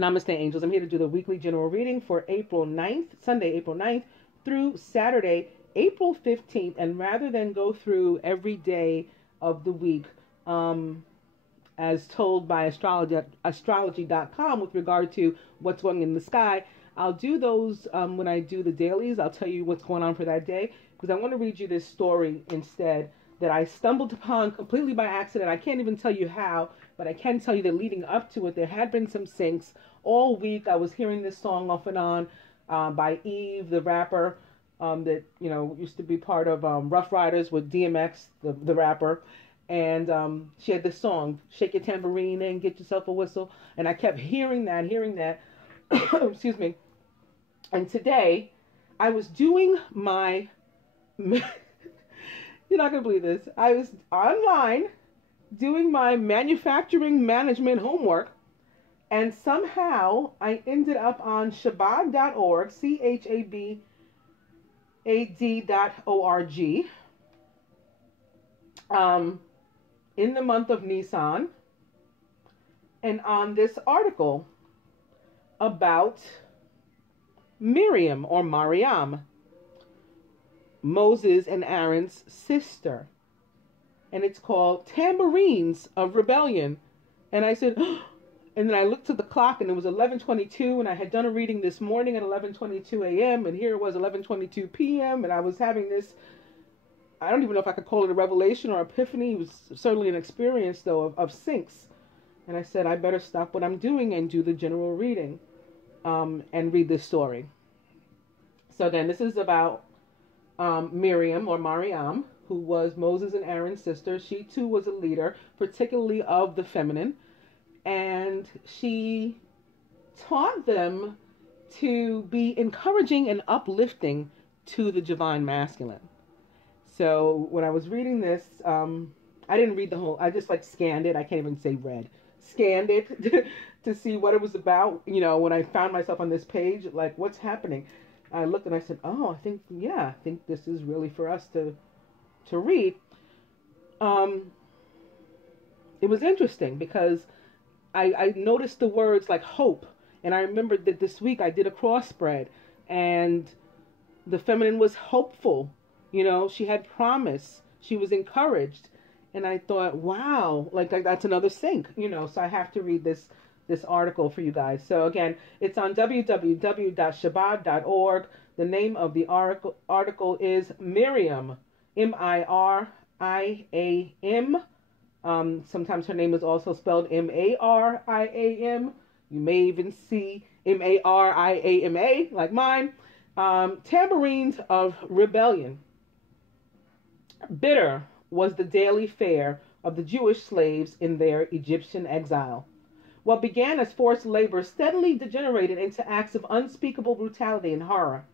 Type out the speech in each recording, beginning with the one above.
Namaste, angels. I'm here to do the weekly general reading for April 9th, Sunday, April 9th, through Saturday, April 15th. And rather than go through every day of the week, as told by astrology.com with regard to what's going in the sky, I'll do those when I do the dailies. I'll tell you what's going on for that day, because I want to read you this story instead that I stumbled upon completely by accident. I can't even tell you how, but I can tell you that leading up to it, there had been some syncs. All week I was hearing this song off and on by Eve, the rapper, that, you know, used to be part of Rough Riders with DMX, the rapper. And she had this song, Shake Your Tambourine and Get Yourself a Whistle. And I kept hearing that. Excuse me. And today I was doing my... You're not going to believe this. I was online doing my manufacturing management homework, and somehow I ended up on Chabad.org, CHABAD.org, in the month of Nisan, and on this article about Miriam, or Miriam, Moses and Aaron's sister. And it's called Tambourines of Rebellion. And I said, and then I looked at the clock and it was 11:22, and I had done a reading this morning at 11:22 a.m. and here it was 11:22 p.m. and I was having this, I don't even know if I could call it a revelation or epiphany. It was certainly an experience though of syncs. And I said, I better stop what I'm doing and do the general reading and read this story. So then this is about Miriam, or Miriam, who was Moses and Aaron's sister. She too was a leader, particularly of the feminine, and she taught them to be encouraging and uplifting to the divine masculine. So when I was reading this, I didn't read the whole, I just like scanned it. I can't even say read. Scanned it to see what it was about. You know, when I found myself on this page, like, what's happening? I looked and I said, oh, I think this is really for us to read. It was interesting because I noticed the words like hope. And I remembered that this week I did a cross spread and the feminine was hopeful. You know, she had promise. She was encouraged. And I thought, wow, like that's another sync, you know, so I have to read this article for you guys. So again, it's on www.chabad.org. The name of the article is Miriam, M-I-R-I-A-M. Sometimes her name is also spelled M-A-R-I-A-M. You may even see M-A-R-I-A-M-A, like mine. Tambourines of Rebellion. Bitter was the daily fare of the Jewish slaves in their Egyptian exile. What began as forced labor steadily degenerated into acts of unspeakable brutality and horror,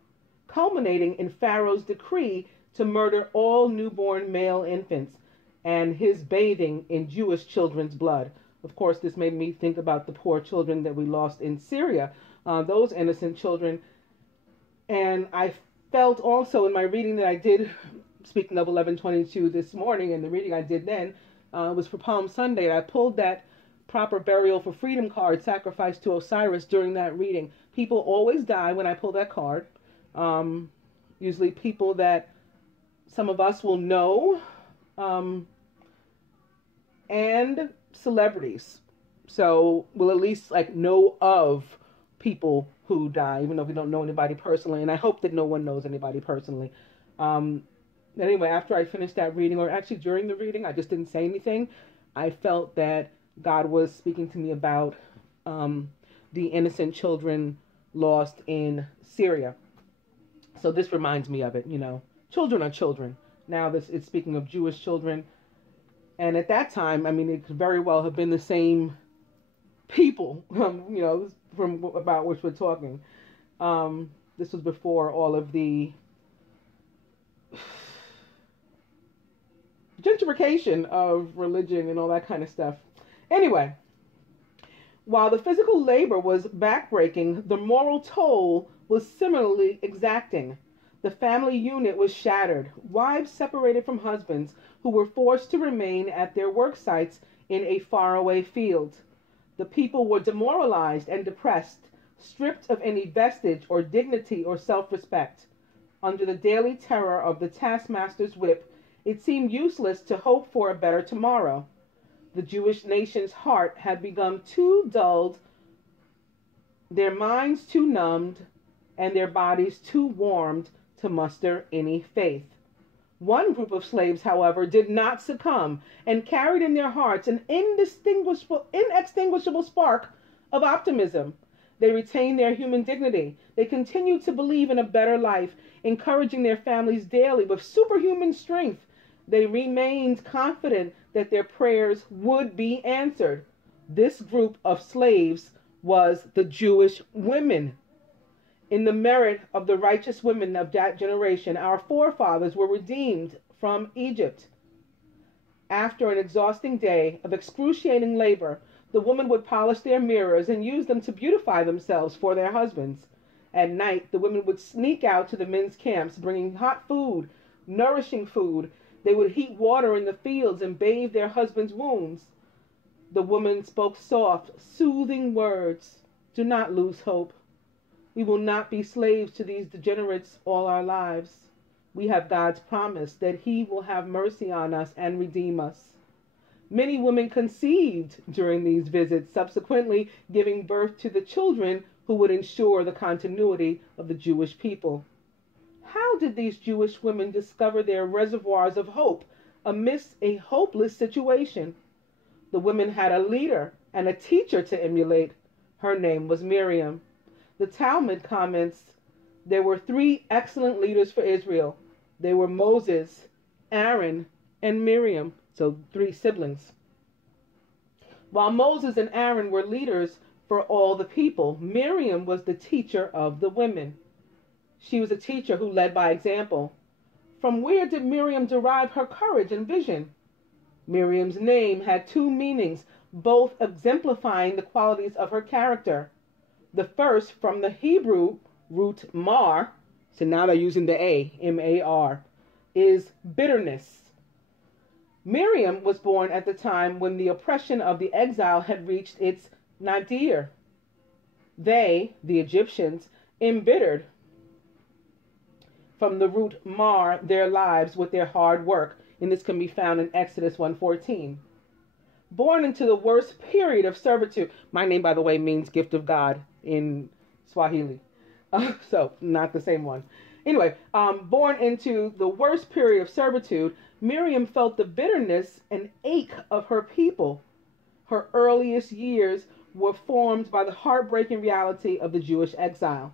culminating in Pharaoh's decree to murder all newborn male infants and his bathing in Jewish children's blood. Of course, this made me think about the poor children that we lost in Syria, those innocent children. And I felt also in my reading that I did, speaking of 11:22 this morning, and the reading I did then was for Palm Sunday, and I pulled that proper burial for freedom card, sacrificed to Osiris, during that reading. People always die when I pull that card. Usually people that some of us will know, and celebrities. So we'll at least like know of people who die, even though we don't know anybody personally. And I hope that no one knows anybody personally. Anyway, after I finished that reading, or actually during the reading, I just didn't say anything. I felt that God was speaking to me about the innocent children lost in Syria. So this reminds me of it, you know. Children are children. Now it's speaking of Jewish children. And at that time, I mean, it could very well have been the same people, you know, from about which we're talking. This was before all of the gentrification of religion and all that kind of stuff. Anyway, while the physical labor was backbreaking, the moral toll was similarly exacting. The family unit was shattered, wives separated from husbands who were forced to remain at their work sites in a faraway field. The people were demoralized and depressed, stripped of any vestige or dignity or self-respect. Under the daily terror of the taskmaster's whip, it seemed useless to hope for a better tomorrow. The Jewish nation's heart had become too dulled, their minds too numbed, and their bodies too warmed to muster any faith. One group of slaves, however, did not succumb and carried in their hearts an inextinguishable spark of optimism. They retained their human dignity. They continued to believe in a better life, encouraging their families daily with superhuman strength. They remained confident that their prayers would be answered. This group of slaves was the Jewish women. In the merit of the righteous women of that generation, our forefathers were redeemed from Egypt. After an exhausting day of excruciating labor, the women would polish their mirrors and use them to beautify themselves for their husbands. At night, the women would sneak out to the men's camps, bringing hot food, nourishing food. They would heat water in the fields and bathe their husbands' wounds. The woman spoke soft, soothing words. Do not lose hope. We will not be slaves to these degenerates all our lives. We have God's promise that He will have mercy on us and redeem us. Many women conceived during these visits, subsequently giving birth to the children who would ensure the continuity of the Jewish people. How did these Jewish women discover their reservoirs of hope amidst a hopeless situation? The women had a leader and a teacher to emulate. Her name was Miriam. The Talmud comments, there were 3 excellent leaders for Israel. They were Moses, Aaron, and Miriam, so 3 siblings. While Moses and Aaron were leaders for all the people, Miriam was the teacher of the women. She was a teacher who led by example. From where did Miriam derive her courage and vision? Miriam's name had 2 meanings, both exemplifying the qualities of her character. The first, from the Hebrew root mar, so now they're using the A, M-A-R, is bitterness. Miriam was born at the time when the oppression of the exile had reached its nadir. They, the Egyptians, embittered from the root mar their lives with their hard work, and this can be found in Exodus 1:14. Born into the worst period of servitude. My name, by the way, means gift of God in Swahili. So, not the same one. Anyway, born into the worst period of servitude, Miriam felt the bitterness and ache of her people. Her earliest years were formed by the heartbreaking reality of the Jewish exile.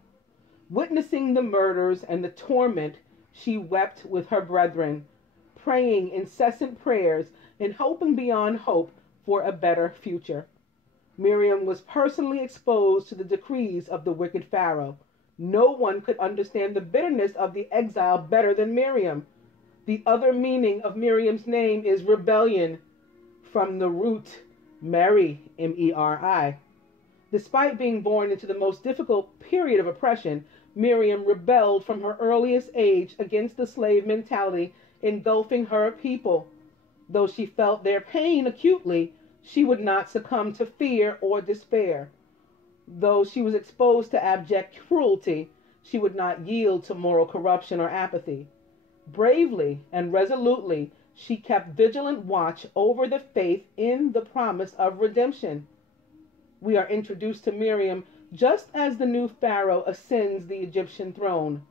Witnessing the murders and the torment, she wept with her brethren, praying incessant prayers and hoping beyond hope for a better future. Miriam was personally exposed to the decrees of the wicked Pharaoh. No one could understand the bitterness of the exile better than Miriam. The other meaning of Miriam's name is rebellion, from the root Meri, M-E-R-I. Despite being born into the most difficult period of oppression, Miriam rebelled from her earliest age against the slave mentality engulfing her people. Though she felt their pain acutely, she would not succumb to fear or despair. Though she was exposed to abject cruelty, she would not yield to moral corruption or apathy. Bravely and resolutely, she kept vigilant watch over the faith in the promise of redemption. We are introduced to Miriam just as the new Pharaoh ascends the Egyptian throne.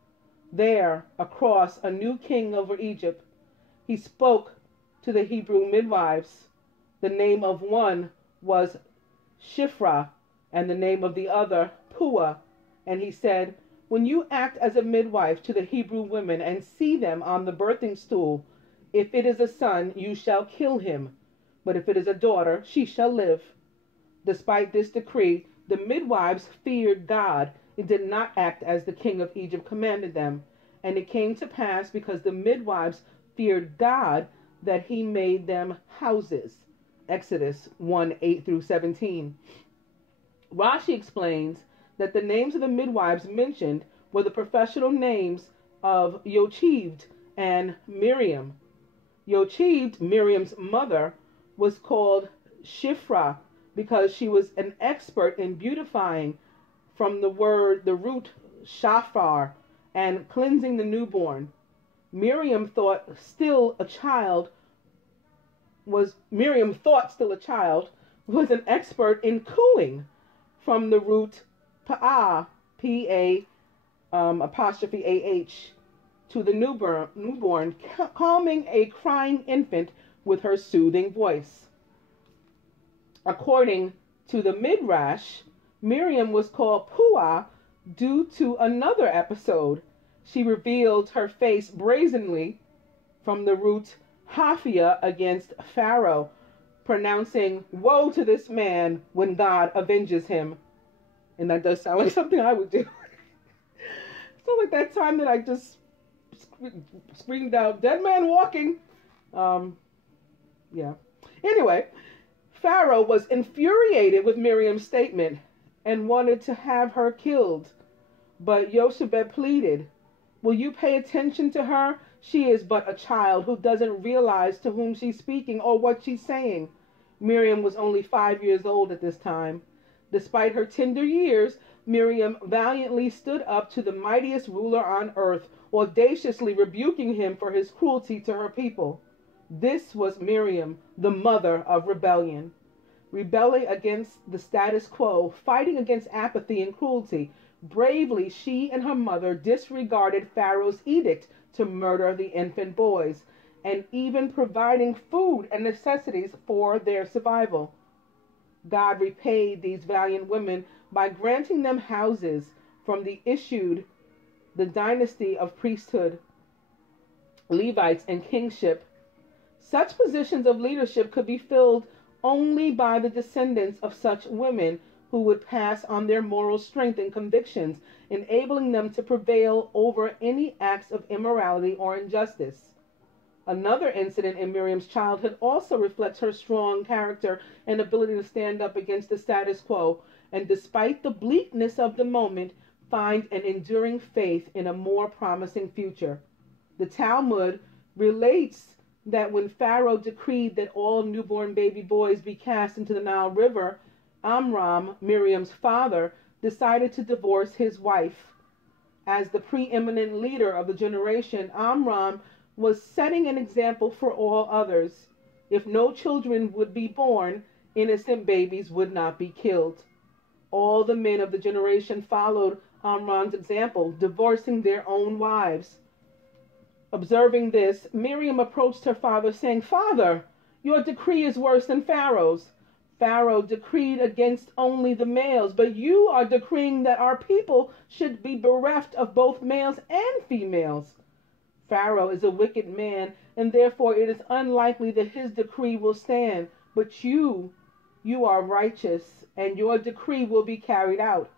There, across a new king over Egypt, he spoke to the Hebrew midwives. The name of one was Shiphrah, and the name of the other Puah. And he said, when you act as a midwife to the Hebrew women and see them on the birthing stool, if it is a son, you shall kill him. But if it is a daughter, she shall live. Despite this decree, the midwives feared God and did not act as the king of Egypt commanded them. And it came to pass, because the midwives feared God, that he made them houses. Exodus 1:8-17. Rashi explains that the names of the midwives mentioned were the professional names of Yocheved and Miriam. Yocheved, Miriam's mother, was called Shiphrah, because she was an expert in beautifying, from the root shafar, and cleansing the newborn. Miriam thought still a child was an expert in cooing, from the root pa'ah, P-A apostrophe A-H, to the newborn, calming a crying infant with her soothing voice. According to the Midrash, Miriam was called Puah due to another episode. She revealed her face brazenly, from the root Hafia, against Pharaoh, pronouncing, "Woe to this man when God avenges him." And that does sound like something I would do. So like that time that I just screamed out, "Dead man walking." Yeah. Anyway, Pharaoh was infuriated with Miriam's statement and wanted to have her killed. But Yoshebed pleaded, "Will you pay attention to her? She is but a child who doesn't realize to whom she's speaking or what she's saying." Miriam was only 5 years old at this time. Despite her tender years, Miriam valiantly stood up to the mightiest ruler on earth, audaciously rebuking him for his cruelty to her people. This was Miriam, the mother of rebellion. Rebelling against the status quo, fighting against apathy and cruelty, bravely she and her mother disregarded Pharaoh's edict to murder the infant boys, and even providing food and necessities for their survival. God repaid these valiant women by granting them houses from the dynasty of priesthood, Levites, and kingship. Such positions of leadership could be filled only by the descendants of such women, who would pass on their moral strength and convictions, enabling them to prevail over any acts of immorality or injustice. Another incident in Miriam's childhood also reflects her strong character and ability to stand up against the status quo, and despite the bleakness of the moment, find an enduring faith in a more promising future. The Talmud relates that when Pharaoh decreed that all newborn baby boys be cast into the Nile River, Amram, Miriam's father, decided to divorce his wife. As the preeminent leader of the generation, Amram was setting an example for all others. If no children would be born, innocent babies would not be killed. All the men of the generation followed Amram's example, divorcing their own wives. Observing this, Miriam approached her father, saying, "Father, your decree is worse than Pharaoh's. Pharaoh decreed against only the males, but you are decreeing that our people should be bereft of both males and females. Pharaoh is a wicked man, and therefore it is unlikely that his decree will stand. But you are righteous, and your decree will be carried out.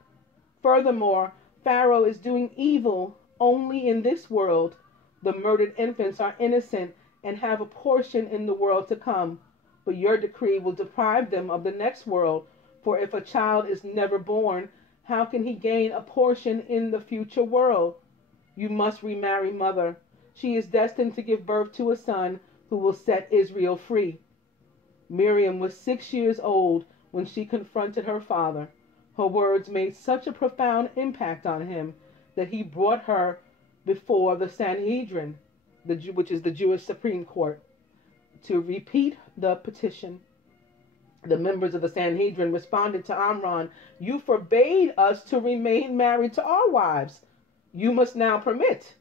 Furthermore, Pharaoh is doing evil only in this world. The murdered infants are innocent and have a portion in the world to come. But your decree will deprive them of the next world. For if a child is never born, how can he gain a portion in the future world? You must remarry mother. She is destined to give birth to a son who will set Israel free." Miriam was 6 years old when she confronted her father. Her words made such a profound impact on him that he brought her before the Sanhedrin, which is the Jewish Supreme Court, to repeat the petition. The members of the Sanhedrin responded to Amram, "You forbade us to remain married to our wives. You must now permit."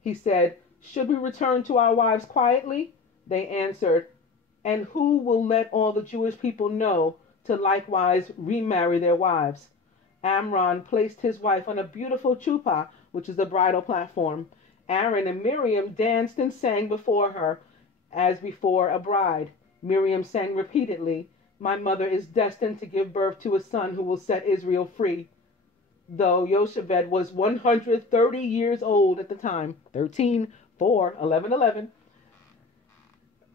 He said, "Should we return to our wives quietly?" They answered, "And who will let all the Jewish people know to likewise remarry their wives?" Amram placed his wife on a beautiful chuppah, which is a bridal platform. Aaron and Miriam danced and sang before her as before a bride. Miriam sang repeatedly, "My mother is destined to give birth to a son who will set Israel free." Though Yoshebed was 130 years old at the time, 13/4/11/11,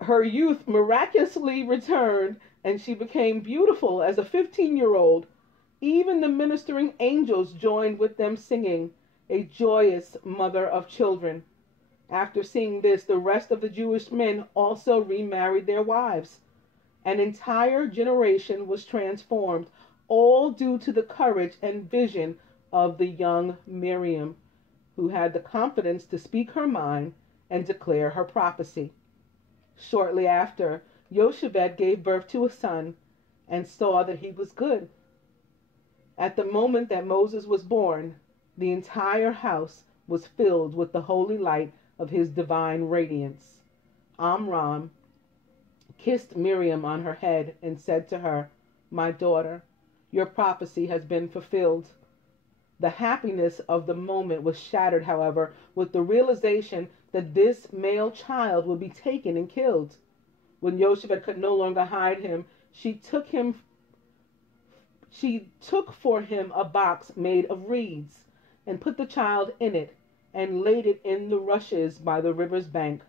her youth miraculously returned, and she became beautiful as a 15-year-old. Even the ministering angels joined with them singing, "A joyous mother of children." After seeing this, the rest of the Jewish men also remarried their wives. An entire generation was transformed, all due to the courage and vision of the young Miriam, who had the confidence to speak her mind and declare her prophecy. Shortly after, Yocheved gave birth to a son and saw that he was good. At the moment that Moses was born, the entire house was filled with the holy light of his divine radiance. Amram kissed Miriam on her head and said to her, "My daughter, your prophecy has been fulfilled." The happiness of the moment was shattered, however, with the realization that this male child would be taken and killed. When Yocheved could no longer hide him, she took for him a box made of reeds and put the child in it and laid it in the rushes by the river's bank.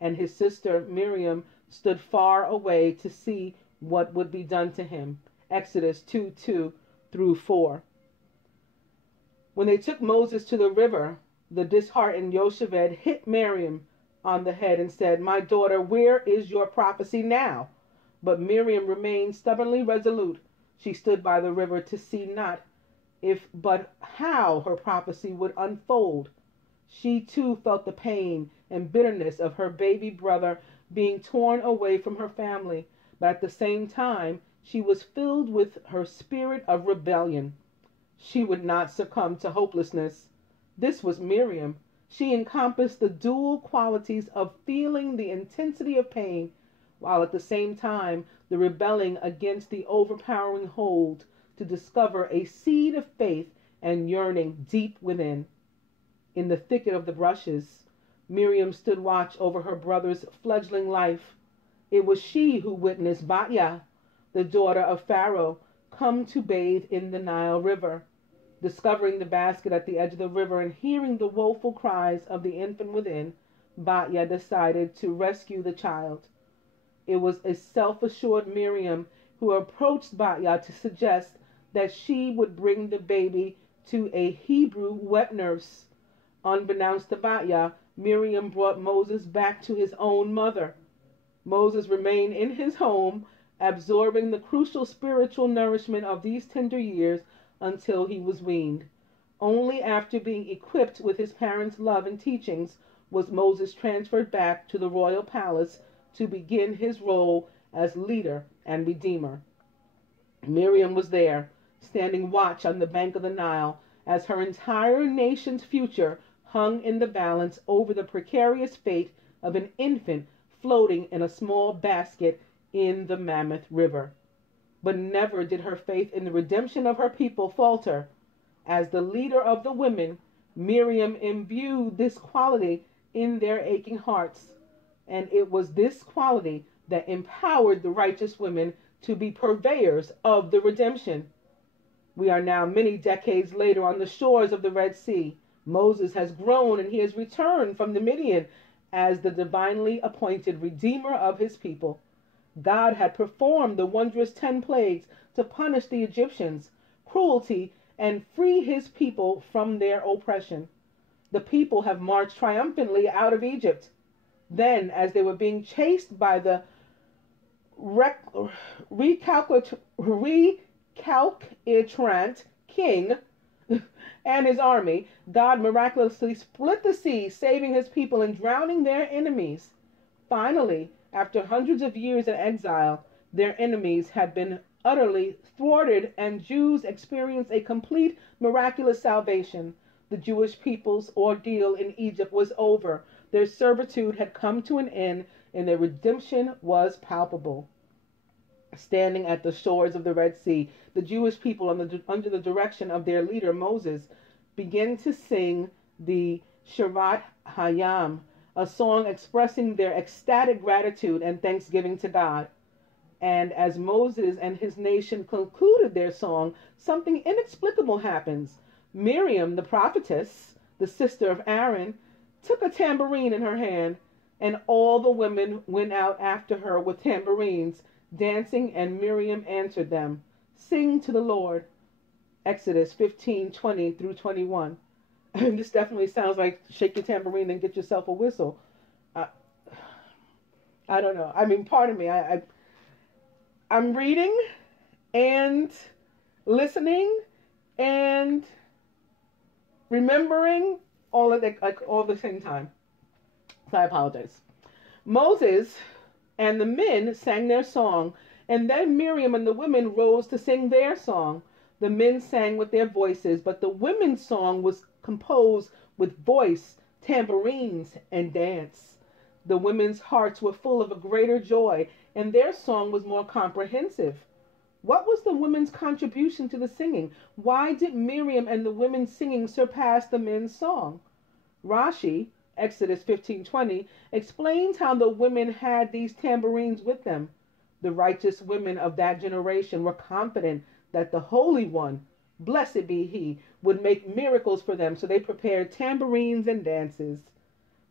And his sister Miriam stood far away to see what would be done to him. Exodus 2:2-4. When they took Moses to the river, the disheartened Yocheved hit Miriam on the head and said, "My daughter, where is your prophecy now?" But Miriam remained stubbornly resolute. She stood by the river to see not if but how her prophecy would unfold. She too felt the pain and bitterness of her baby brother being torn away from her family, but at the same time she was filled with her spirit of rebellion. She would not succumb to hopelessness. This was Miriam. She encompassed the dual qualities of feeling the intensity of pain, while at the same time the rebelling against the overpowering hold to discover a seed of faith and yearning deep within. In the thicket of the bushes, Miriam stood watch over her brother's fledgling life. It was she who witnessed Batya, the daughter of Pharaoh, come to bathe in the Nile River. Discovering the basket at the edge of the river and hearing the woeful cries of the infant within, Batya decided to rescue the child. It was a self-assured Miriam who approached Batya to suggest that she would bring the baby to a Hebrew wet nurse. Unbeknownst to Batya, Miriam brought Moses back to his own mother. Moses remained in his home, absorbing the crucial spiritual nourishment of these tender years until he was weaned. Only after being equipped with his parents' love and teachings was Moses transferred back to the royal palace to begin his role as leader and redeemer. Miriam was there, standing watch on the bank of the Nile, as her entire nation's future hung in the balance over the precarious fate of an infant floating in a small basket in the Mammoth River. But never did her faith in the redemption of her people falter. As the leader of the women, Miriam imbued this quality in their aching hearts, and it was this quality that empowered the righteous women to be purveyors of the redemption. We are now many decades later on the shores of the Red Sea. Moses has grown and he has returned from the Midian as the divinely appointed redeemer of his people. God had performed the wondrous 10 plagues to punish the Egyptians' cruelty and free his people from their oppression. The people have marched triumphantly out of Egypt. Then, as they were being chased by the recalcitrant king and his army, God miraculously split the sea, saving his people and drowning their enemies. Finally, after hundreds of years in exile, their enemies had been utterly thwarted and Jews experienced a complete miraculous salvation. The Jewish people's ordeal in Egypt was over. Their servitude had come to an end and their redemption was palpable. Standing at the shores of the Red Sea, the Jewish people, under the direction of their leader Moses, began to sing the Shirat Hayam, a song expressing their ecstatic gratitude and thanksgiving to God. And as Moses and his nation concluded their song, something inexplicable happens. Miriam, the prophetess, the sister of Aaron, took a tambourine in her hand, and all the women went out after her with tambourines, dancing, and Miriam answered them, "Sing to the Lord." Exodus 15:20-21. And this definitely sounds like shake your tambourine and get yourself a whistle. I don't know. I mean, pardon me. I'm reading and listening and remembering all at the same time. So I apologize. Moses and the men sang their song, and then Miriam and the women rose to sing their song. The men sang with their voices, but the women's song was composed with voice, tambourines, and dance. The women's hearts were full of a greater joy, and their song was more comprehensive. What was the women's contribution to the singing? Why did Miriam and the women's singing surpass the men's song? Rashi, Exodus 15:20, explains how the women had these tambourines with them. The righteous women of that generation were confident that the Holy One, blessed be He, would make miracles for them, so they prepared tambourines and dances.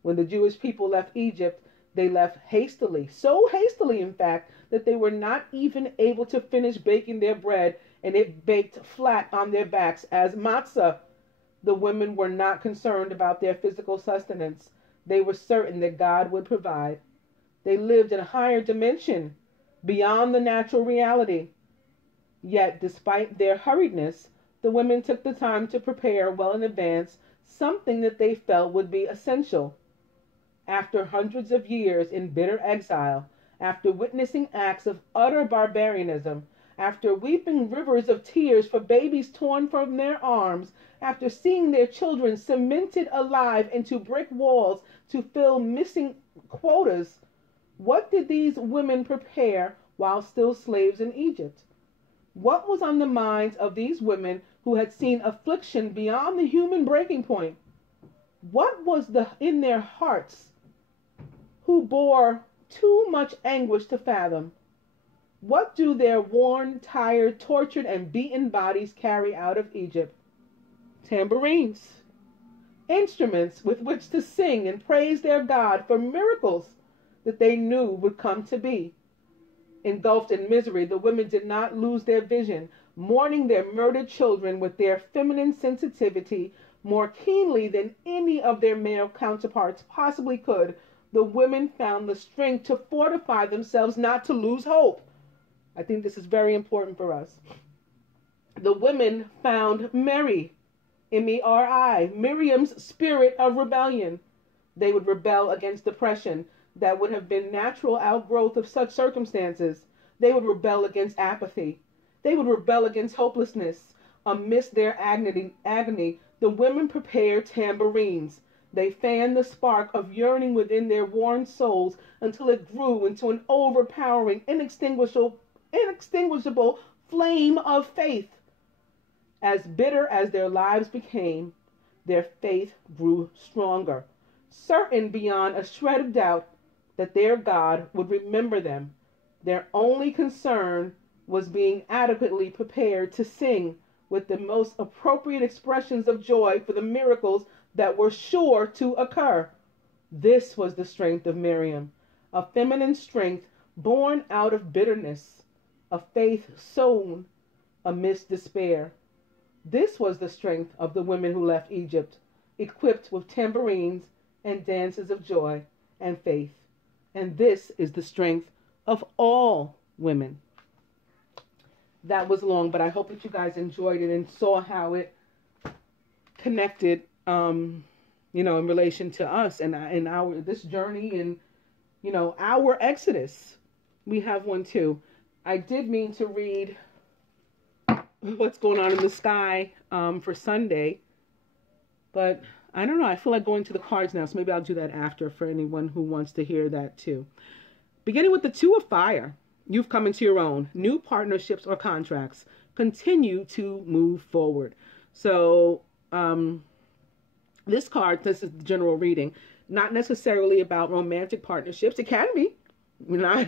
When the Jewish people left Egypt, they left hastily, so hastily, in fact, that they were not even able to finish baking their bread, and it baked flat on their backs as matzah. The women were not concerned about their physical sustenance. They were certain that God would provide. They lived in a higher dimension, beyond the natural reality. Yet, despite their hurriedness, the women took the time to prepare well in advance something that they felt would be essential. After hundreds of years in bitter exile, after witnessing acts of utter barbarianism, after weeping rivers of tears for babies torn from their arms, after seeing their children cemented alive into brick walls to fill missing quotas, what did these women prepare while still slaves in Egypt? What was on the minds of these women who had seen affliction beyond the human breaking point? What was in their hearts who bore too much anguish to fathom? What do their worn, tired, tortured, and beaten bodies carry out of Egypt? Tambourines, instruments with which to sing and praise their God for miracles that they knew would come to be. Engulfed in misery, the women did not lose their vision, mourning their murdered children with their feminine sensitivity more keenly than any of their male counterparts possibly could. The women found the strength to fortify themselves not to lose hope. I think this is very important for us. The women found Mary, M-E-R-I, Miriam's spirit of rebellion. They would rebel against depression that would have been natural outgrowth of such circumstances. They would rebel against apathy. They would rebel against hopelessness. Amidst their agony, the women prepared tambourines. They fanned the spark of yearning within their worn souls until it grew into an overpowering, inextinguishable flame of faith. As bitter as their lives became, their faith grew stronger, certain beyond a shred of doubt that their God would remember them. Their only concern was being adequately prepared to sing with the most appropriate expressions of joy for the miracles that were sure to occur. This was the strength of Miriam, a feminine strength born out of bitterness, a faith sown amidst despair. This was the strength of the women who left Egypt, equipped with tambourines and dances of joy and faith. And this is the strength of all women. That was long, but I hope that you guys enjoyed it and saw how it connected, in relation to us and this journey and, our Exodus. We have one too. I did mean to read what's going on in the sky for Sunday, but I don't know. I feel like going to the cards now, so maybe I'll do that after for anyone who wants to hear that too. Beginning with the Two of Fire, you've come into your own. New partnerships or contracts continue to move forward. So this card, this is the general reading, not necessarily about romantic partnerships. It can be. Not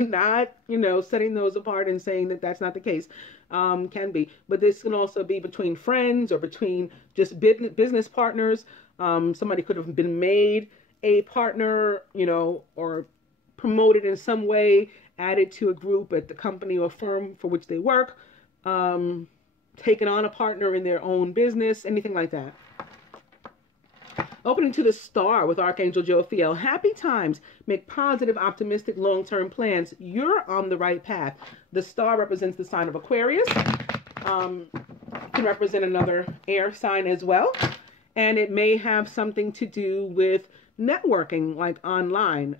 setting those apart and saying that that's not the case. Can be. But this can also be between friends or between just business partners. Somebody could have been made a partner, or promoted in some way, added to a group at the company or firm for which they work, taken on a partner in their own business, anything like that. Opening to the star with Archangel Jophiel. Happy times. Make positive, optimistic, long-term plans. You're on the right path. The star represents the sign of Aquarius. Can represent another air sign as well. And it may have something to do with networking, like online,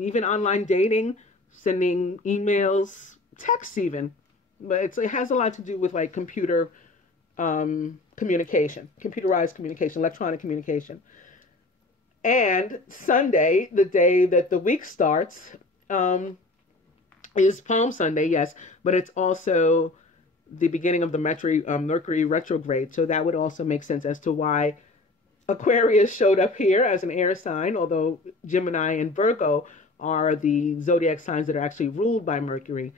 even online dating, sending emails, texts even. But it has a lot to do with like computer communication, computerized communication, electronic communication. And Sunday, the day that the week starts, is Palm Sunday, yes, but it's also the beginning of the Mercury retrograde. So that would also make sense as to why Aquarius showed up here as an air sign, although Gemini and Virgo are the zodiac signs that are actually ruled by Mercury.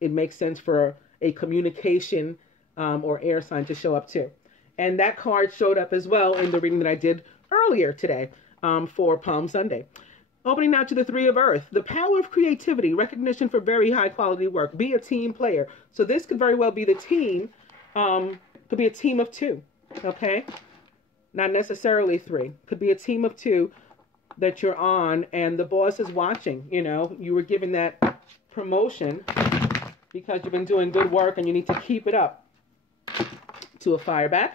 It makes sense for a communication or air sign to show up too. And that card showed up as well in the reading that I did earlier today for Palm Sunday. Opening now to the Three of Earth. The power of creativity, recognition for very high quality work. Be a team player. So this could very well be the team, could be a team of two, okay? Not necessarily three. Could be a team of two that you're on and the boss is watching. You know, you were given that promotion because you've been doing good work and you need to keep it up. To a fireback.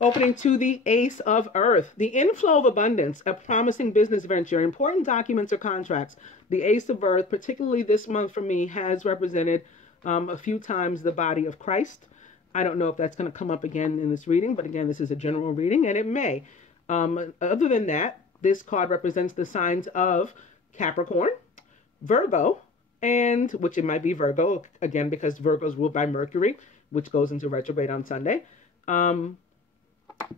Opening to the Ace of Earth. The inflow of abundance, a promising business venture, important documents or contracts. The Ace of Earth, particularly this month for me, has represented a few times the body of Christ. I don't know if that's going to come up again in this reading, but again, this is a general reading, and it may. Other than that, this card represents the signs of Capricorn, Virgo, and which it might be Virgo, again, because Virgo is ruled by Mercury, which goes into retrograde on Sunday.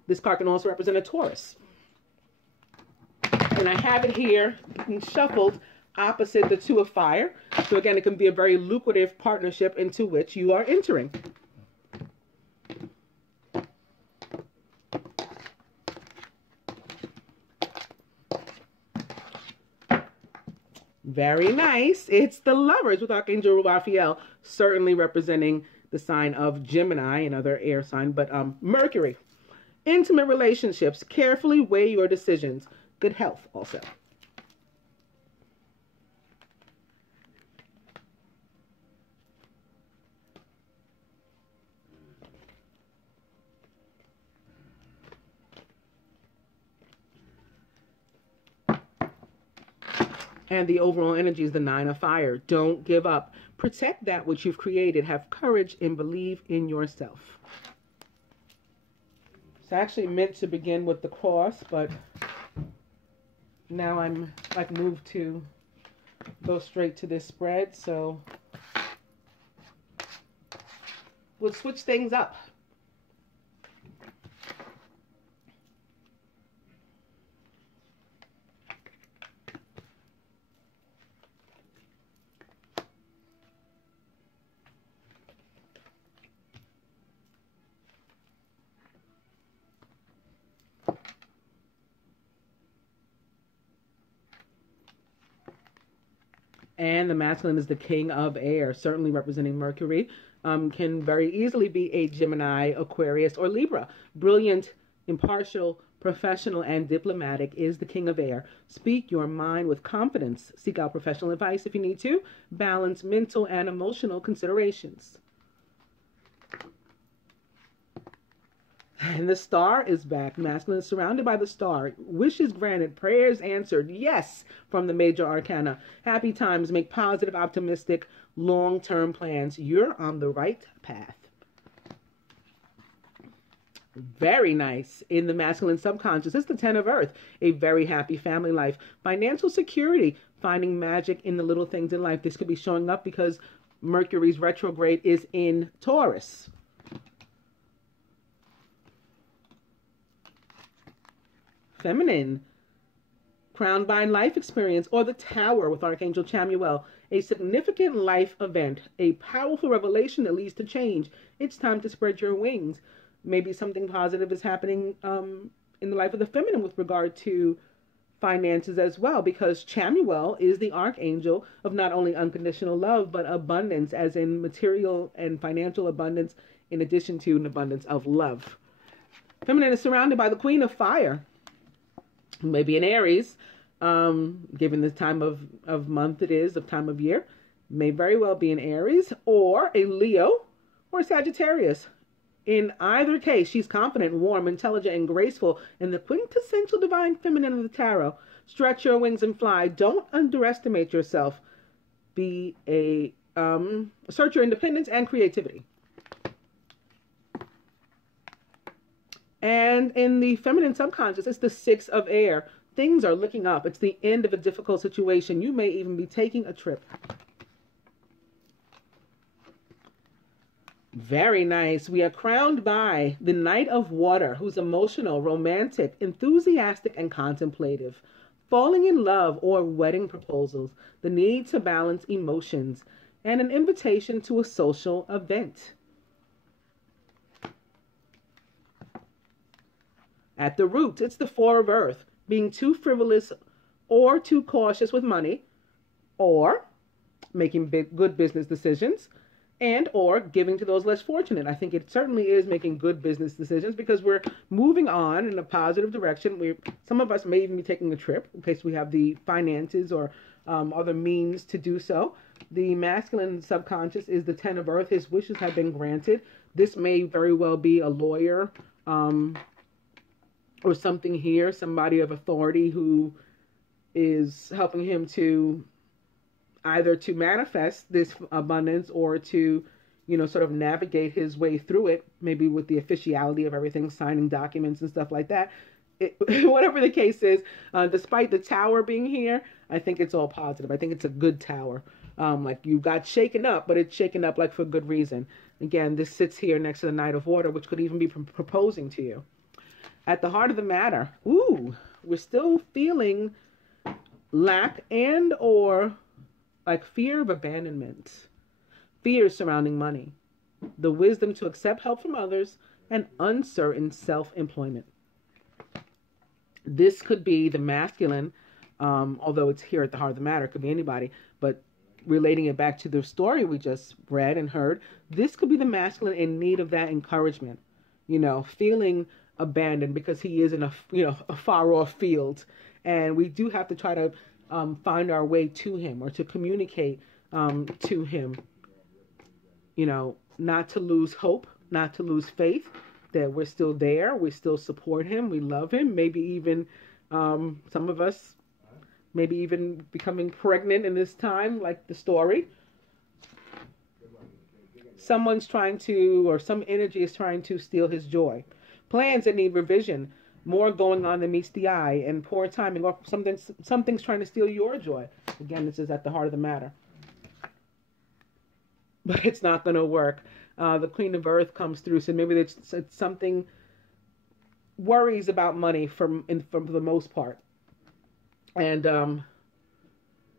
This card can also represent a Taurus. And I have it here shuffled opposite the Two of Fire. So again, it can be a very lucrative partnership into which you are entering. Very nice. It's the Lovers with Archangel Raphael, certainly representing the sign of Gemini, another air sign, but Mercury. Intimate relationships. Carefully weigh your decisions. Good health also. And the overall energy is the Nine of Fire. Don't give up. Protect that which you've created. Have courage and believe in yourself. It's actually meant to begin with the cross, but now I'm like moved to go straight to this spread. So we'll switch things up. And the masculine is the King of Air, certainly representing Mercury. Can very easily be a Gemini, Aquarius, or Libra. Brilliant, impartial, professional, and diplomatic is the King of Air. Speak your mind with confidence. Seek out professional advice if you need to. Balance mental and emotional considerations. And the Star is back. Masculine is surrounded by the star. Wishes granted. Prayers answered. Yes, from the major arcana. Happy times. Make positive, optimistic, long-term plans. You're on the right path. Very nice. In the masculine subconscious, it's the Ten of Earth. A very happy family life. Financial security. Finding magic in the little things in life. This could be showing up because Mercury's retrograde is in Taurus. Feminine, crowned by life experience, or the Tower with Archangel Chamuel. A significant life event, a powerful revelation that leads to change. It's time to spread your wings. Maybe something positive is happening in the life of the feminine with regard to finances as well, because Chamuel is the archangel of not only unconditional love, but abundance, as in material and financial abundance, in addition to an abundance of love. Feminine is surrounded by the Queen of Fire. Maybe an Aries, given the time of month it is, of time of year, may very well be an Aries or a Leo or a Sagittarius. In either case, she's confident, warm, intelligent, and graceful in the quintessential divine feminine of the tarot. Stretch your wings and fly. Don't underestimate yourself. Be assert your independence and creativity. And in the feminine subconscious, it's the 6 of air. Things are looking up. It's the end of a difficult situation. You may even be taking a trip. Very nice. We are crowned by the Knight of Water, who's emotional, romantic, enthusiastic, and contemplative. Falling in love or wedding proposals, the need to balance emotions, and an invitation to a social event. At the root, it's the 4 of Earth, being too frivolous or too cautious with money, or making good business decisions, and or giving to those less fortunate. I think it certainly is making good business decisions because we're moving on in a positive direction. Some of us may even be taking a trip in case we have the finances or other means to do so. The masculine subconscious is the 10 of Earth. His wishes have been granted. This may very well be a lawyer or something here, somebody of authority who is helping him to either to manifest this abundance or to, sort of navigate his way through it, maybe with the officiality of everything, signing documents and stuff like that. Whatever the case is, despite the tower being here, I think it's all positive. I think it's a good tower. Like you got shaken up, but it's shaken up like for good reason. Again, this sits here next to the Knight of Water, which could even be proposing to you. At the heart of the matter, we're still feeling lack and or like fear of abandonment, fear surrounding money, the wisdom to accept help from others, and uncertain self-employment. This could be the masculine, although it's here at the heart of the matter, it could be anybody, but relating it back to the story we just read and heard, this could be the masculine in need of that encouragement, feeling abandoned because he is in a far off field, and we do have to try to find our way to him or to communicate to him, not to lose hope, not to lose faith that we're still there, we still support him, we love him, maybe even some of us maybe even becoming pregnant in this time, like the story. Someone's trying to, or some energy is trying to steal his joy. Plans that need revision, more going on than meets the eye, and poor timing, or something's trying to steal your joy. Again, this is at the heart of the matter. But it's not going to work. The Queen of Earth comes through, so maybe it's something, worries about money for the most part. And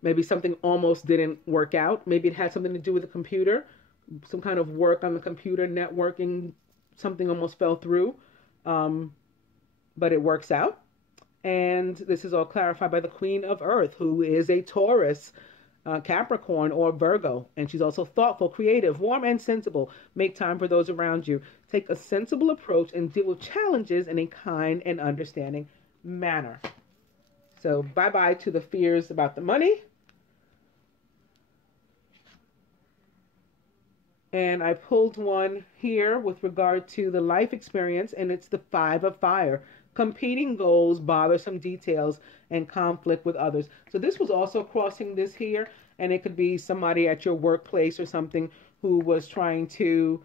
maybe something almost didn't work out. Maybe it had something to do with the computer, some kind of work on the computer, networking, something almost fell through. But it works out. And this is all clarified by the Queen of Earth, who is a Taurus, Capricorn, or Virgo. And she's also thoughtful, creative, warm, and sensible. Make time for those around you. Take a sensible approach and deal with challenges in a kind and understanding manner. So bye-bye to the fears about the money. And I pulled one here with regard to the life experience, and it's the 5 of Fire. Competing goals, bothersome details, and conflict with others. So this was also crossing this here, and it could be somebody at your workplace or something who was trying to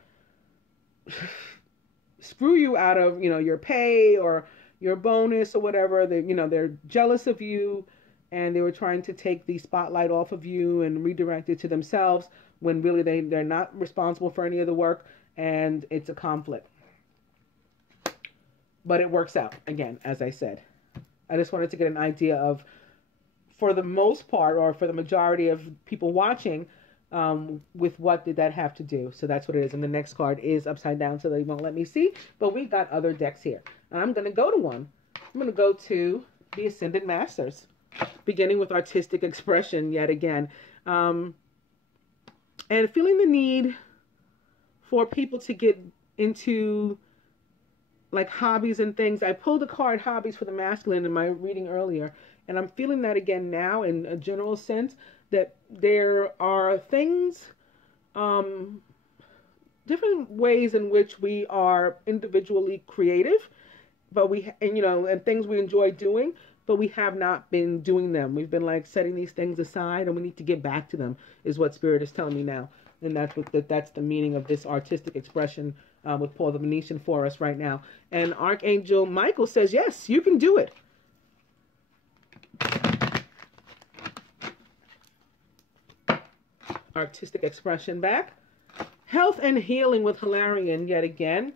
screw you out of, your pay or your bonus or whatever. They're jealous of you, and they were trying to take the spotlight off of you and redirect it to themselves when really they're not responsible for any of the work, and it's a conflict. But it works out, again, as I said. I just wanted to get an idea of, for the most part, or for the majority of people watching, with what did that have to do. So that's what it is. And the next card is upside down, so they won't let me see. But we've got other decks here. And I'm going to go to one. I'm going to go to the Ascended Masters, beginning with artistic expression yet again. And feeling the need for people to get into like hobbies and things. I pulled a card, hobbies for the masculine, in my reading earlier, and I'm feeling that again now in a general sense, that there are things, different ways in which we are individually creative, but and things we enjoy doing, but we have not been doing them. We've been like setting these things aside, and we need to get back to them, is what Spirit is telling me now. And that's the meaning of this artistic expression with Paul the Venetian for us right now. And Archangel Michael says, yes, you can do it. Artistic expression back. Health and healing with Hilarion yet again,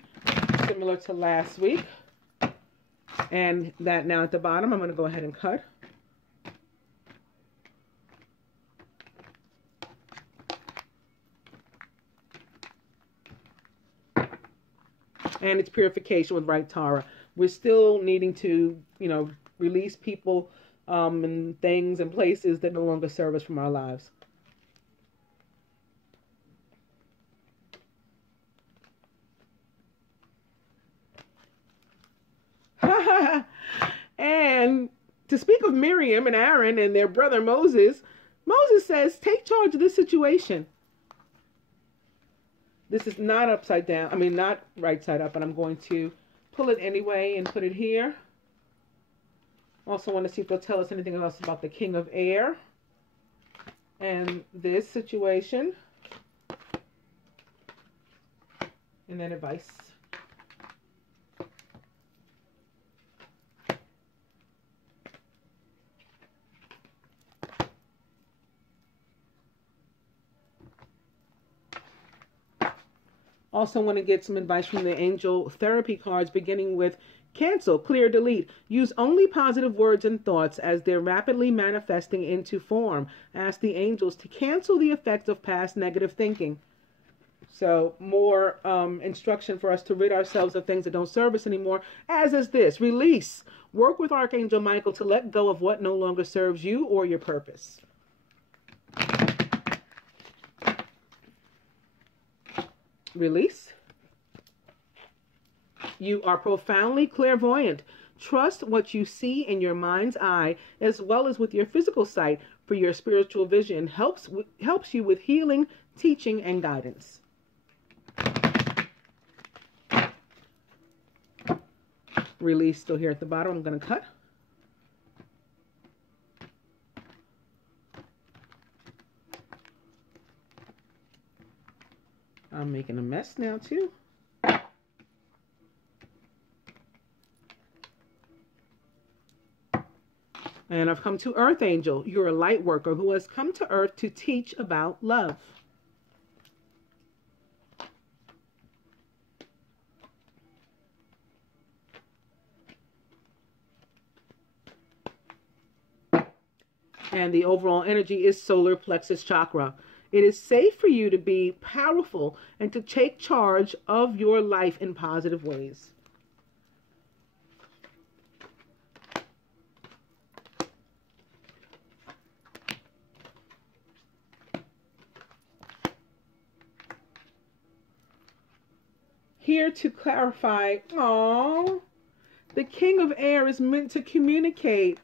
similar to last week. And that now at the bottom, I'm going to go ahead and cut. And it's purification with right Torah. We're still needing to, release people and things and places that no longer serve us from our lives. And to speak of Miriam and Aaron and their brother Moses, Moses says, take charge of this situation. This is not upside down. I mean, not right side up, but I'm going to pull it anyway and put it here. Also want to see if they'll tell us anything else about the King of Air and this situation. And then advice. Also want to get some advice from the angel therapy cards, beginning with cancel, clear, delete. Use only positive words and thoughts as they're rapidly manifesting into form. Ask the angels to cancel the effects of past negative thinking. So more instruction for us to rid ourselves of things that don't serve us anymore, as is this. Release. Work with Archangel Michael to let go of what no longer serves you or your purpose. Release. You are profoundly clairvoyant. Trust what you see in your mind's eye as well as with your physical sight, for your spiritual vision helps you with healing, teaching, and guidance. Release still here at the bottom. I'm going to cut. I'm making a mess now too. And I've come to Earth Angel. You're a light worker who has come to Earth to teach about love. And the overall energy is solar plexus chakra. It is safe for you to be powerful and to take charge of your life in positive ways. Here to clarify, the King of Air is meant to communicate.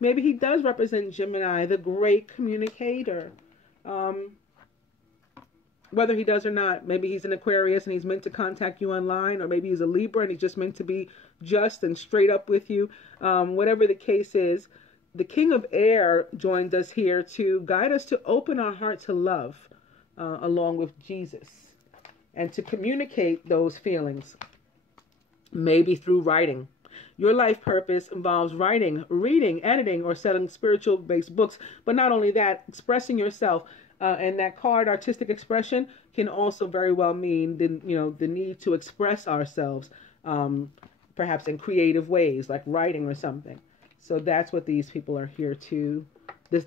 Maybe he does represent Gemini, the great communicator. Whether he does or not, maybe he's an Aquarius and he's meant to contact you online, or maybe he's a Libra and he's just meant to be just and straight up with you. Whatever the case is, the King of Air joins us here to guide us to open our heart to love along with Jesus and to communicate those feelings, maybe through writing. Your life purpose involves writing, reading, editing, or selling spiritual-based books. But not only that, expressing yourself. And that card, artistic expression, can also very well mean the need to express ourselves, perhaps in creative ways, like writing or something. So that's what these people are here to.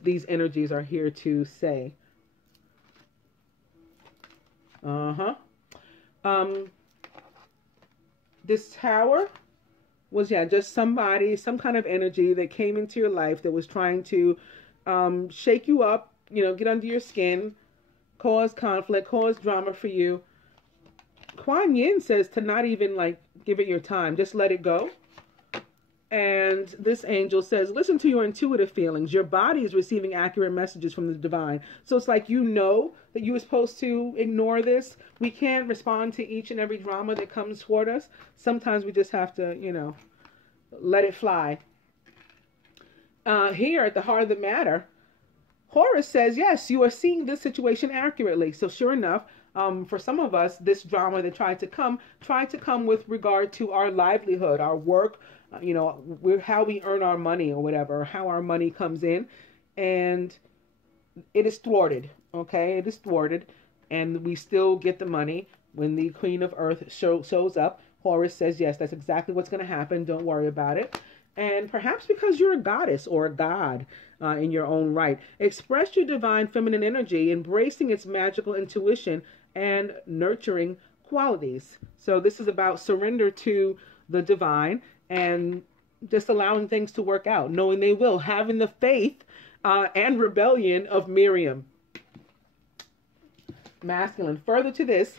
These energies are here to say. This Tower was, just somebody, some kind of energy that came into your life that was trying to shake you up, get under your skin, cause conflict, cause drama for you. Kuan Yin says to not even Give it your time. Just let it go. And this angel says, listen to your intuitive feelings. Your body is receiving accurate messages from the divine. So it's like, you know that you were supposed to ignore this. We can't respond to each and every drama that comes toward us. Sometimes we just have to, you know, let it fly. Here at the heart of the matter, Horus says, yes, you are seeing this situation accurately. So sure enough, for some of us, this drama that tried to come with regard to our livelihood, our work, you know, how we earn our money or whatever, how our money comes in, and it is thwarted. Okay, it is thwarted, and we still get the money when the Queen of Earth shows up. Horus says, yes, that's exactly what's going to happen. Don't worry about it. And perhaps because you're a goddess or a god in your own right, express your divine feminine energy, embracing its magical intuition and nurturing qualities. So this is about surrender to the divine and just allowing things to work out, knowing they will, having the faith and rebellion of Miriam. Masculine. Further to this,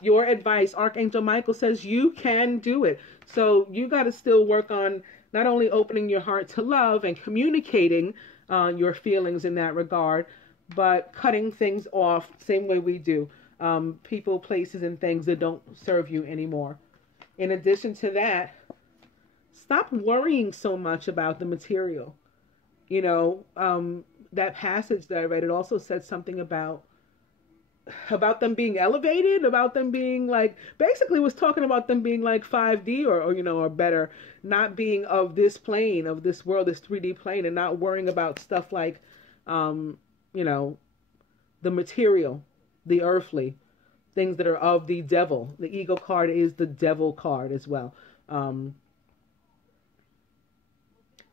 your advice, Archangel Michael says you can do it. So you got to still work on not only opening your heart to love and communicating your feelings in that regard, but cutting things off same way we do. People, places, and things that don't serve you anymore. In addition to that, stop worrying so much about the material. You know, that passage that I read, it also said something about them being elevated, about them being like, basically was talking about them being like 5D or you know, or better, not being of this plane, of this world, this 3D plane, and not worrying about stuff like, you know, the material, the earthly, things that are of the devil. The ego card is the devil card as well.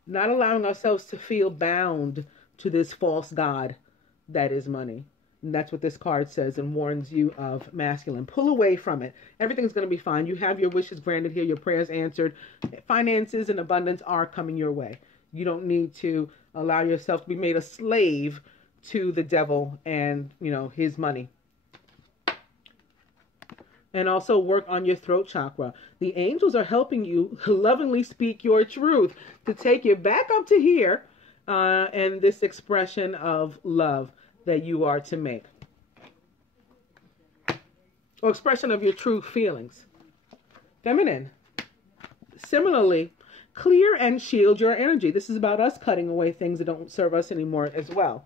Not allowing ourselves to feel bound to this false god that is money. And that's what this card says and warns you of, masculine. Pull away from it. Everything's going to be fine. You have your wishes granted here, your prayers answered. Finances and abundance are coming your way. You don't need to allow yourself to be made a slave to the devil and, you know, his money. And also work on your throat chakra. The angels are helping you lovingly speak your truth to take you back up to here and this expression of love that you are to make. Or expression of your true feelings. Feminine. Similarly, clear and shield your energy. This is about us cutting away things that don't serve us anymore as well.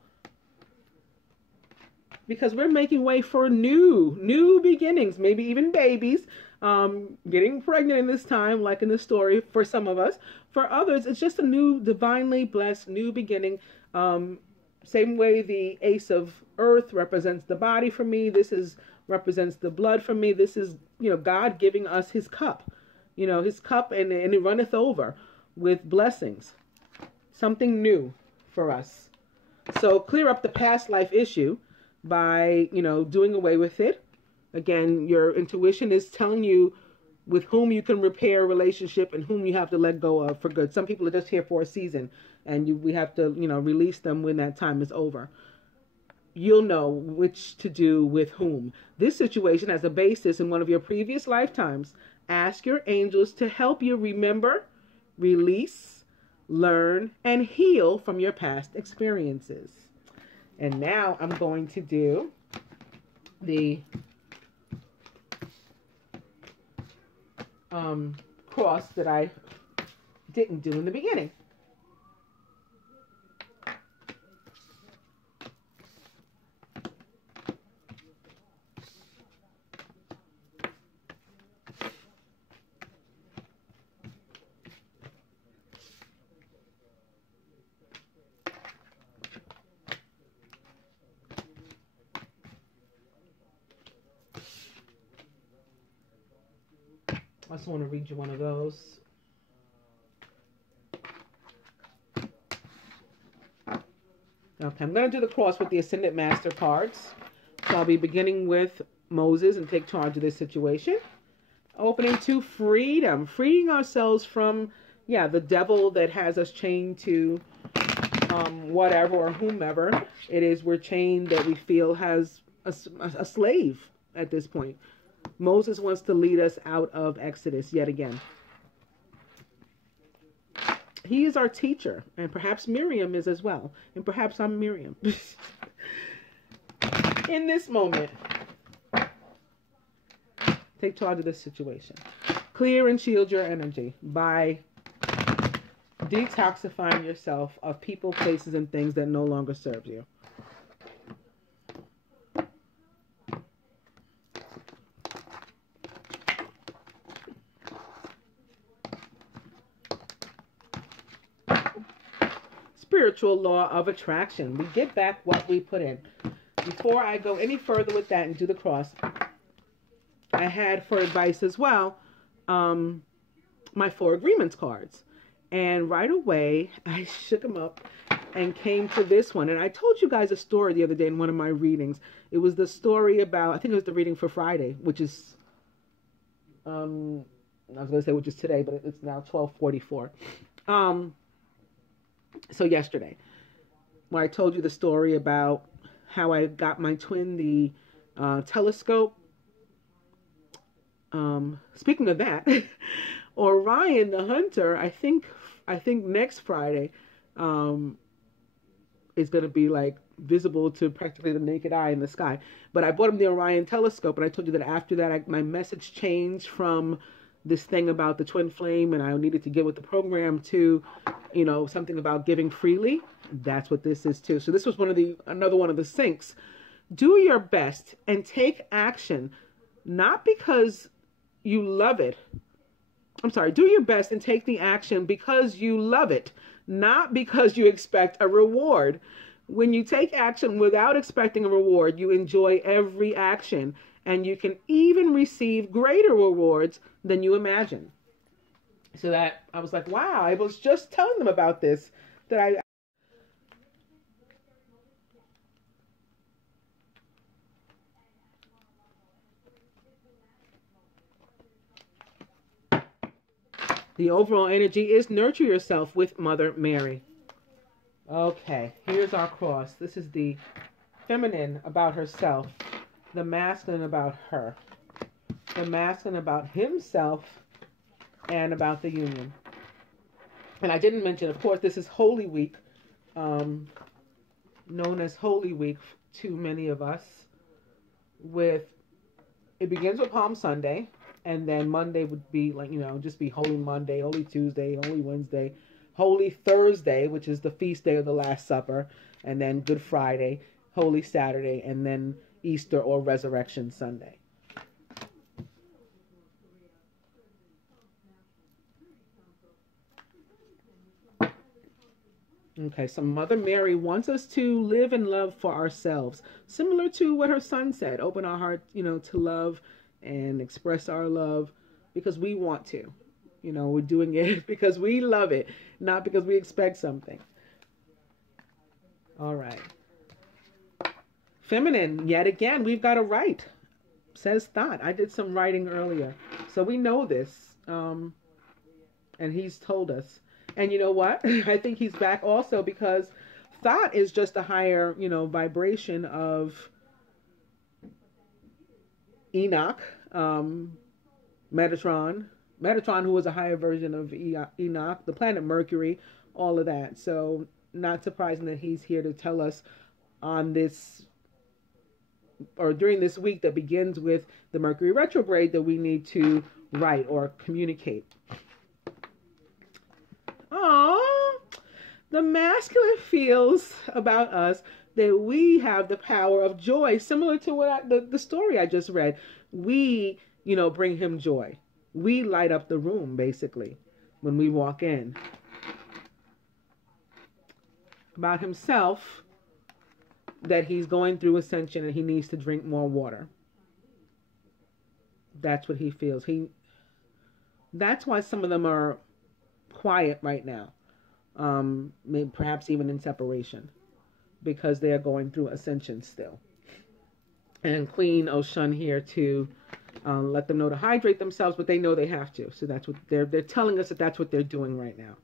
Because we're making way for new beginnings, maybe even babies, getting pregnant in this time, like in the story for some of us. For others, it's just a new, divinely blessed, new beginning. Same way the Ace of Earth represents the body for me. This represents the blood for me. This is, you know, God giving us his cup. You know, his cup, and it runneth over with blessings. Something new for us. So clear up the past life issue by, you know, doing away with it. Again, your intuition is telling you with whom you can repair a relationship and whom you have to let go of for good. Some people are just here for a season, and we have to, you know, release them when that time is over. You'll know which to do with whom. This situation has a basis in one of your previous lifetimes. Ask your angels to help you remember, release, learn, and heal from your past experiences. And now I'm going to do the cross that I didn't do in the beginning. I just want to read you one of those. Okay, I'm going to do the cross with the Ascended Master cards. So I'll be beginning with Moses and take charge of this situation. Opening to freedom. Freeing ourselves from, the devil that has us chained to whatever or whomever it is we're chained that we feel has a slave at this point. Moses wants to lead us out of Exodus yet again. He is our teacher, and perhaps Miriam is as well, and perhaps I'm Miriam. In this moment, take charge of this situation. Clear and shield your energy by detoxifying yourself of people, places, and things that no longer serve you. Spiritual law of attraction. We get back what we put in. Before I go any further with that and do the cross, I had for advice as well my 4 agreements cards. And right away, I shook them up and came to this one. And I told you guys a story the other day in one of my readings. It was the story about, I think it was the reading for Friday, which is, I was going to say which is today, but it's now 12:44. So yesterday, where I told you the story about how I got my twin the telescope. Speaking of that, Orion the hunter, I think next Friday is going to be like visible to practically the naked eye in the sky. But I bought him the Orion telescope, and I told you that after that my message changed from this thing about the twin flame and I needed to get with the program to, something about giving freely. That's what this is too. So this was another one of the syncs. Do your best and take action, not because you love it. I'm sorry, do your best and take the action because you love it, not because you expect a reward. When you take action without expecting a reward, you enjoy every action, and you can even receive greater rewards than you imagine. So that I was like, wow, I was just telling them about this, that I the overall energy is nurture yourself with Mother Mary. Okay, here's our cross. This is the feminine about herself, the masculine about her, the masculine about himself, and about the union. And I didn't mention, of course, this is Holy Week, known as Holy Week to many of us. It begins with Palm Sunday, and then Monday would be like, just be Holy Monday, Holy Tuesday, Holy Wednesday, Holy Thursday, which is the feast day of the Last Supper, and then Good Friday, Holy Saturday, and then Easter or Resurrection Sunday. Okay, so Mother Mary wants us to live in love for ourselves, similar to what her son said, open our heart, to love and express our love because we want to. We're doing it because we love it, not because we expect something. All right. Feminine, yet again, we've got to write, says Thought. I did some writing earlier. So we know this, and he's told us. And you know what? I think he's back also because Thought is just a higher, vibration of Enoch, Metatron, who was a higher version of Enoch, the planet Mercury, all of that. So not surprising that he's here to tell us on this, or during this week that begins with the Mercury retrograde, that we need to write or communicate. Aww, the masculine feels about us that we have the power of joy, similar to what the story I just read. We, bring him joy. We light up the room, basically, when we walk in. About himself, that he's going through ascension and he needs to drink more water. That's what he feels. That's why some of them are quiet right now. Maybe perhaps even in separation, because they are going through ascension still. And Queen Oshun here to let them know to hydrate themselves, but they know they have to. So that's what they're telling us, that's what they're doing right now.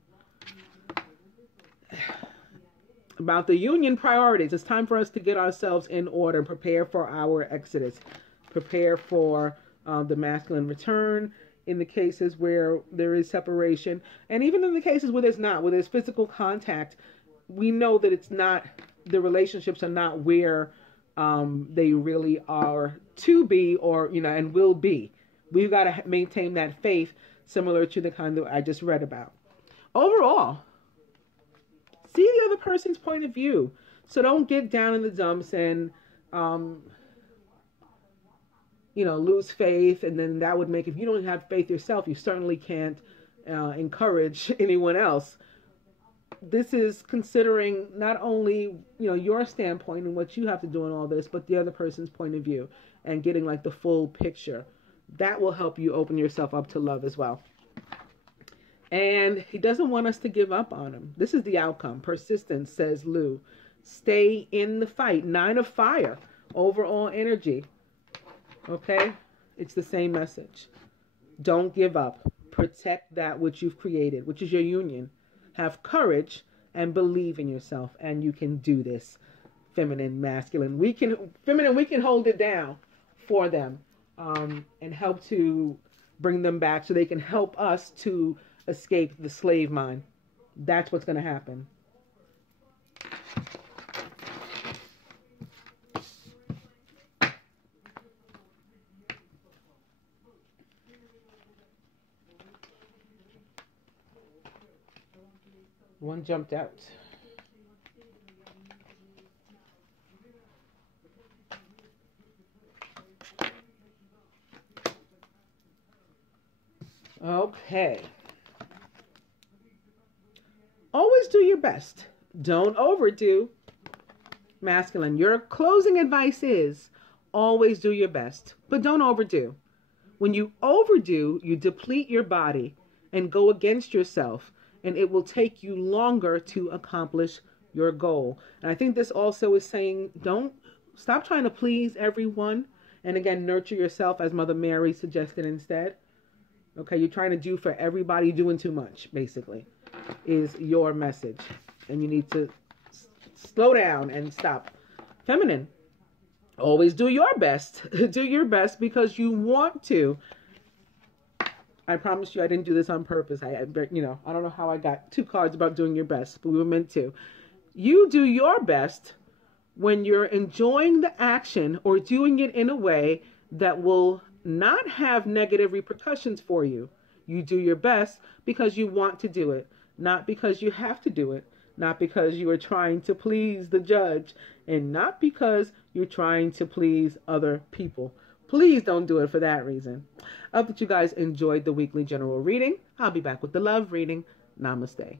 About the union priorities, it's time for us to get ourselves in order and prepare for our exodus. Prepare for the masculine return in the cases where there is separation. And even in the cases where there's not, where there's physical contact, we know that it's not, the relationships are not where they really are to be, or, and will be. We've got to maintain that faith, similar to the kind that I just read about. Overall, see the other person's point of view. So don't get down in the dumps and, lose faith. And then that would make, if you don't have faith yourself, you certainly can't encourage anyone else. This is considering not only, your standpoint and what you have to do in all this, but the other person's point of view, and getting like the full picture. That will help you open yourself up to love as well. And he doesn't want us to give up on him. This is the outcome. Persistence, says Lou. Stay in the fight. 9 of fire. Overall energy. Okay? It's the same message. Don't give up. Protect that which you've created, which is your union. Have courage and believe in yourself. And you can do this. Feminine, masculine. We can hold it down for them. And help to bring them back so they can help us to escape the slave mind. That's what's going to happen. One jumped out. Okay. Always do your best. Don't overdo. Masculine, your closing advice is always do your best, but don't overdo. When you overdo, you deplete your body and go against yourself, and it will take you longer to accomplish your goal. And I think this also is saying, don't stop trying to please everyone. And again, nurture yourself, as Mother Mary suggested instead. Okay, you're trying to do for everybody, doing too much, basically, is your message. And you need to slow down and stop. Feminine, always do your best. Do your best because you want to. I promise you I didn't do this on purpose. I don't know how I got 2 cards about doing your best, but we were meant to. You do your best when you're enjoying the action or doing it in a way that will not have negative repercussions for you. You do your best because you want to do it, not because you have to do it, not because you are trying to please the judge, and not because you're trying to please other people. Please don't do it for that reason. I hope that you guys enjoyed the weekly general reading. I'll be back with the love reading. Namaste.